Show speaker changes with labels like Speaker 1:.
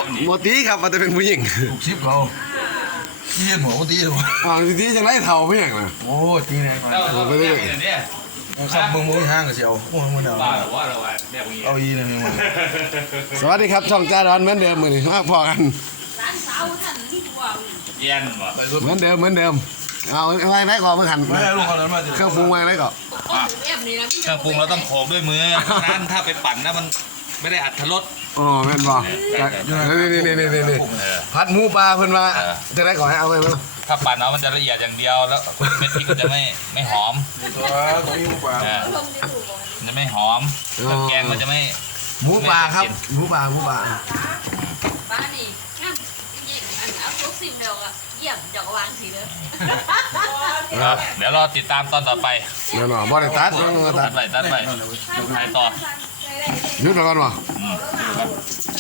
Speaker 1: โมตีครับมันจะเป็นผู้หญิง
Speaker 2: ถูกชิปเราตีหัวตีหัว
Speaker 1: อ๋อตีจังไรเท่าไม่อย่างนะ
Speaker 2: โอ้ตีแน่นอน
Speaker 3: ไปเรื่อยเนี่ย
Speaker 2: ครับมึงห้างกับเสียวโอ้มึงเดา
Speaker 3: บ้าหรือว่าเราแบบนี้
Speaker 2: เอาอีนะมึง
Speaker 1: สวัสดีครับช่องจ้าดอนเหมือนเดิมมือนี้มาพอกัน
Speaker 4: ร้านสาวท่านนี่ว่า
Speaker 3: เย็นวะ
Speaker 1: เหมือนเดิมเอาอะไรไหนก่อนมาขัน
Speaker 2: ไม่ได้ลูกเขาแล้วมา
Speaker 1: เครื่องปรุงอะไรก่อน
Speaker 4: ก็ถึงเอ็มนี่นะ
Speaker 3: เครื่องปรุงเราต้องโขกด้วยมือนั้นถ้าไปปั่นนะมันไม่ได้อัดทรส
Speaker 1: อ๋อแม่นบ่นี่ผัดหมูปลาเพิ่นว่าจะได้ก่อนให้เอาไปมั้ง
Speaker 3: ถ้าปั่นเอามันจะละเอียดอย่างเดียวแล้วเม็ดพริกมันจะไม่หอม
Speaker 2: ตัวของยูกว่า
Speaker 4: ลงในตู้ก่อน
Speaker 3: จะไม่หอมเครื่องแกงมันจะไม่
Speaker 1: หมูปลาครับหมูปลา
Speaker 4: ป้านี่งั้นยิงอันเอาทุกสิ่งเดียวอะเยี่ยมจักรวาลสีเลย
Speaker 3: ครับเดี๋ยวรอติดตามตอนต่อไป
Speaker 1: เดี๋ยวหน่อยบ่ได้ตัด
Speaker 3: ตัดไปไปถ่ายต่อ
Speaker 1: หยุดแล้วกันวะ
Speaker 3: อืม